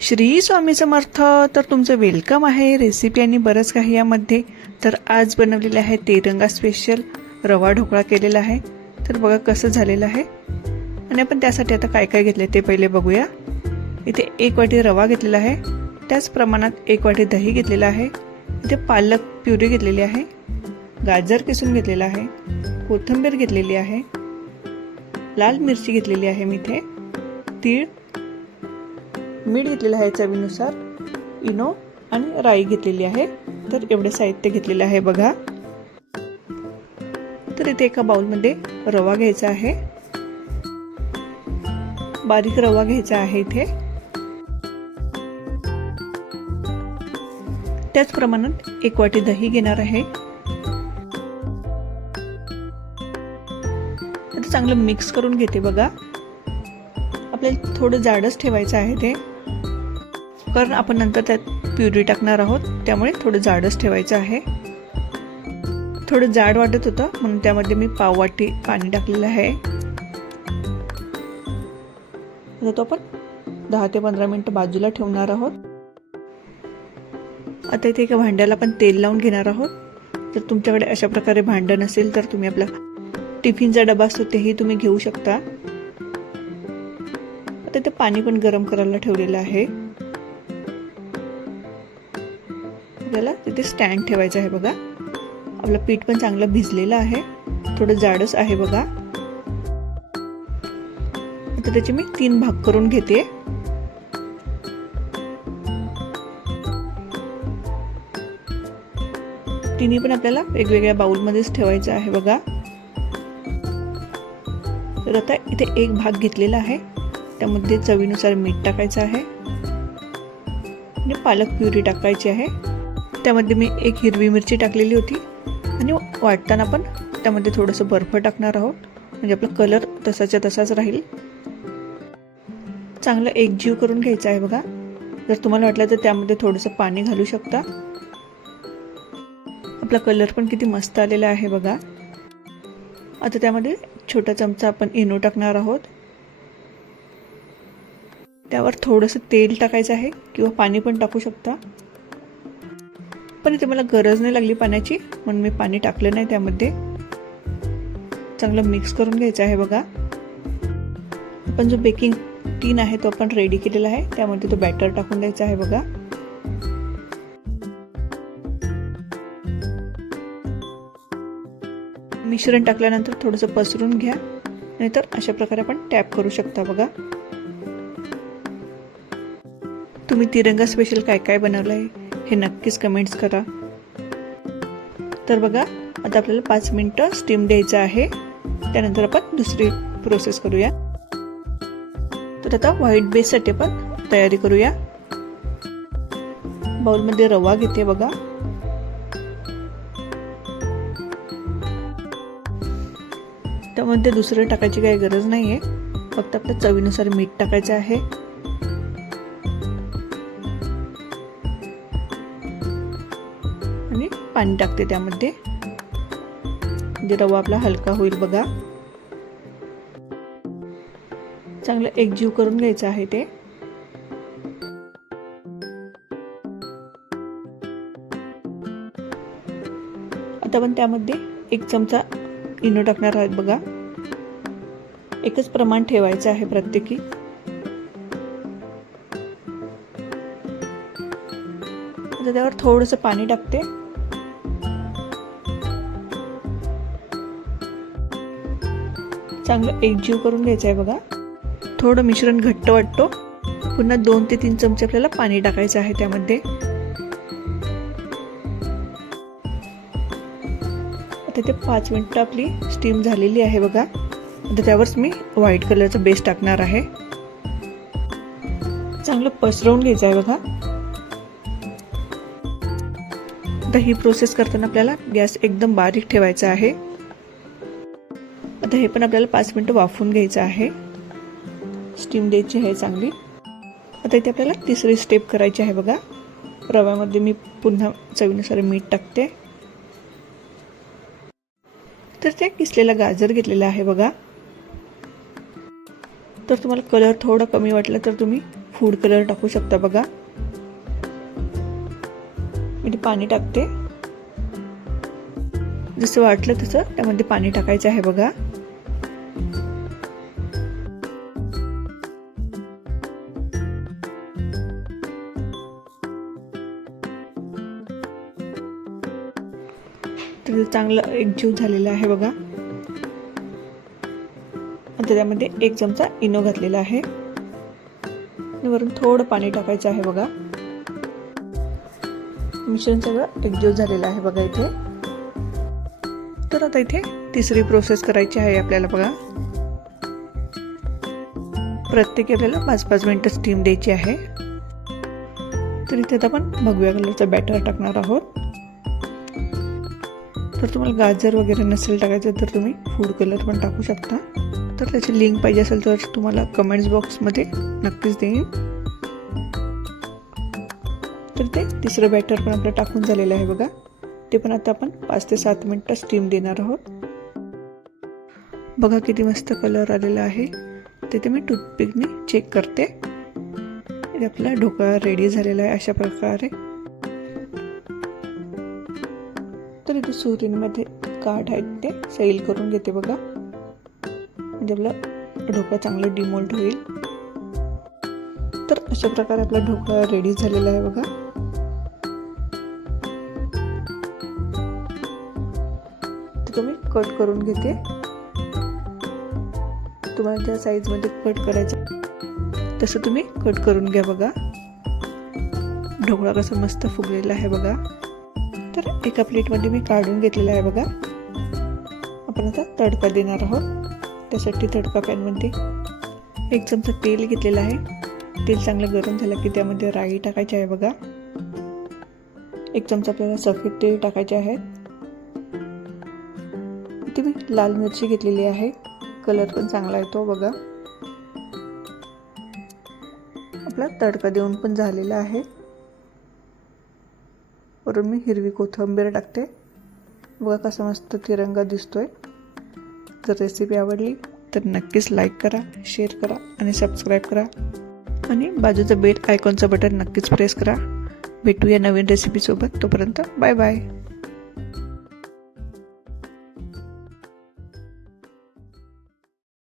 श्री स्वामी समर्थ. तर तुमचं वेलकम आहे रेसिपी आणि बरंच काही यामध्ये. तर आज बनवलेलं आहे तिरंगा स्पेशल रवा ढोकळा केलेला आहे. तर बघा कसं झालेलं आहे. आणि आपण त्यासाठी आता काय काय घेतले ते पहिले बघूया. इथे 1 वाटी रवा घेतलेला आहे, त्याच प्रमाणात 1 वाटी दही घेतलेला आहे. इथे पालक प्युरी घेतलेली आहे, गाजर किसून घेतलेला आहे, कोथिंबीर घेतलेली आहे, लाल मिरची घेतलेली आहे, मी इथे तीळ, मीठ घेतलेलं आहे चवीनुसार, इनो आणि राई घेतलेली आहे. तर एवढे साहित्य घेतलेले आहे बघा. तर इथे एका बाउलमध्ये रवा घ्यायचा आहे, बारीक रवा घ्यायचा आहे इथे. त्याच प्रमाणात 1 वाटी दही घेणार आहे. आता चांगलं मिक्स करून घेते बघा. आपल्याला थोडं जाडच ठेवायचं आहे ते, कारण आपण नंतर त्यात प्युरी टाकणार आहोत, त्यामुळे थोडं जाडच ठेवायचं आहे. थोडं जाड वाटत होतं म्हणून त्यामध्ये मी पाव वाटी पाणी टाकलेलं आहे. आता तो आपण 10 ते 15 मिनिटं बाजूला ठेवणार आहोत. आता इथे एका भांड्याला आपण तेल लावून घेणार आहोत. जर तुमच्याकडे अशा प्रकारे भांडं नसेल तर तुम्ही आपला टिफिनचा डबा असतो तेही तुम्ही घेऊ शकता. आता ते पाणी पण गरम करायला ठेवलेलं आहे. आपल्याला तिथे स्टँड ठेवायचं आहे बघा. आपलं पीठ पण चांगलं भिजलेलं आहे, थोडं जाडच आहे बघा. आता त्याचे मी 3 भाग करून घेते. तिन्ही पण आपल्याला वेगवेगळ्या बाउलमध्येच ठेवायचं आहे बघा. तर आता इथे 1 भाग घेतलेला आहे, त्यामध्ये चवीनुसार मीठ टाकायचं आहे आणि पालक प्युरी टाकायची आहे. त्यामध्ये मी 1 हिरवी मिरची टाकलेली होती आणि वाटताना पण त्यामध्ये थोडंसं बर्फ टाकणार आहोत, म्हणजे आपला कलर तसाच्या तसाच राहील. चांगलं एकजीव करून घ्यायचं आहे बघा. जर तुम्हाला वाटलं तर त्यामध्ये थोडंसं पाणी घालू शकता. आपला कलर पण किती मस्त आलेला आहे बघा. आता त्यामध्ये छोटा चमचा आपण इनो टाकणार आहोत. त्यावर थोडंसं तेल टाकायचं आहे किंवा पाणी पण टाकू शकता, पण इथे मला गरज नाही लागली पाण्याची म्हणून मी पाणी टाकलं नाही त्यामध्ये. चांगलं मिक्स करून घ्यायचं आहे बघा. आपण जो बेकिंग टीन आहे तो आपण रेडी केलेला आहे, त्यामध्ये तो बॅटर टाकून द्यायचा आहे बघा. मिश्रण टाकल्यानंतर थोडंसं पसरून घ्या, नाहीतर अशा प्रकारे आपण टॅप करू शकता बघा. तुम्ही तिरंगा स्पेशल काय काय बनवलंय हे नक्कीच कमेंट्स करा. तर बघा आता आपल्याला 5 मिनिटं स्टीम द्यायचं आहे. त्यानंतर आपण दुसरी प्रोसेस करूया. तर आता व्हाईट बेससाठी पण तयारी करूया. बाउलमध्ये रवा घेते बघा. त्यामध्ये दुसरं टाकायची काही गरज नाहीये, फक्त आपल्या चवीनुसार मीठ टाकायचं आहे. आणि पाणी टाकते त्यामध्ये, म्हणजे रवा आपला हलका होईल बघा. चांगलं एकजीव करून घ्यायचं आहे ते. आता आपण त्यामध्ये 1 चमचा इनो टाकणार आहोत बघा. एकच प्रमाण ठेवायचं आहे प्रत्येकी. आता त्यावर थोडंसं पाणी टाकते. चांगलं एकजीव करून घ्यायचं आहे बघा. थोडं मिश्रण घट्ट वाटतो, पुन्हा 2 ते 3 चमचे आपल्याला पाणी टाकायचं आहे त्यामध्ये. आता ते 5 मिनिटं आपली स्टीम झालेली आहे बघा. आता त्यावरच मी व्हाईट कलरचा बेस टाकणार आहे. चांगलं पसरवून घ्यायचं आहे बघा. आता ही प्रोसेस करताना आपल्याला गॅस एकदम बारीक ठेवायचा आहे. आता हे पण आपल्याला 5 मिनिटं वाफवून घ्यायचं आहे. स्टीम द्यायची आहे चांगली. आता इथे आपल्याला तिसरी स्टेप करायची आहे बघा. रव्यामध्ये मी पुन्हा चवीनुसार मीठ टाकते. तर ते किसलेला गाजर घेतलेला आहे बघा. तर तुम्हाला कलर थोडा कमी वाटला तर तुम्ही फूड कलर टाकू शकता बघा. मी पाणी टाकते. जसं वाटलं तसं त्यामध्ये पाणी टाकायचं आहे बघा. तर चांगलं एकजीव झालेलं आहे बघा. आता त्यामध्ये 1 चमचा इनो घातलेला आहे आणि वरून थोडं पाणी टाकायचं आहे बघा. मिश्रण सगळं एकजीव झालेलं आहे बघा इथे. तर आता इथे तिसरी प्रोसेस करायची आहे आपल्याला बघा. प्रत्येकी आपल्याला 5-5 मिनिटं स्टीम द्यायची आहे. तर इथे आपण भगव्या कलरचा बॅटर टाकणार आहोत. तर तुम्हाला गाजर वगैरे नसेल टाकायचं तर तुम्ही फूड कलर पण टाकू शकता. तर त्याची लिंक पाहिजे असेल तर तुम्हाला कमेंट्स बॉक्समध्ये नक्कीच देईन. तर ते तिसरं बॅटर पण आपलं टाकून झालेलं आहे बघा. ते पण आता आपण 5 ते 7 मिनिटं स्टीम देणार आहोत. बघा किती मस्त कलर आलेला आहे. तिथे मी टूथपिकने चेक करते. इथे आपला ढोकळा रेडी झालेला आहे अशा प्रकारे. तर इथे सुरीमध्ये काठ आहेत ते सैल करून घेते बघा. म्हणजे आपला ढोकळा चांगला डिमोल्ड होईल. तर अशा प्रकारे आपला ढोकळा रेडी झालेला आहे बघा. तर मी कट करून घेते. तुम्हाला ज्या साईजमध्ये कट करायचं तसं तुम्ही कट करून घ्या बघा. ढोकळा कसा मस्त फुगलेला आहे बघा. तर एका प्लेटमध्ये मी काढून घेतलेला आहे बघा. आपण आता तडका देणार आहोत. त्यासाठी तडका पॅनमध्ये 1 चमचा तेल घेतलेलं आहे. तेल चांगलं गरम झालं की त्यामध्ये राई टाकायची आहे बघा. 1 चमचा आपल्याला सफेद तेल टाकायचे आहे. इथे मी लाल मिरची घेतलेली आहे. कलर पण चांगला येतो बघा. आपला तडका देऊन पण झालेला आहे. वरून मी हिरवी कोथिंबीर टाकते. बघा कसा मस्त तिरंगा दिसतोय. जर रेसिपी आवडली तर नक्कीच लाईक करा, शेअर करा आणि सबस्क्राईब करा. आणि बाजूचं बेल आयकॉनचं बटन नक्कीच प्रेस करा. भेटूया नवीन रेसिपीसोबत. तोपर्यंत बाय बाय.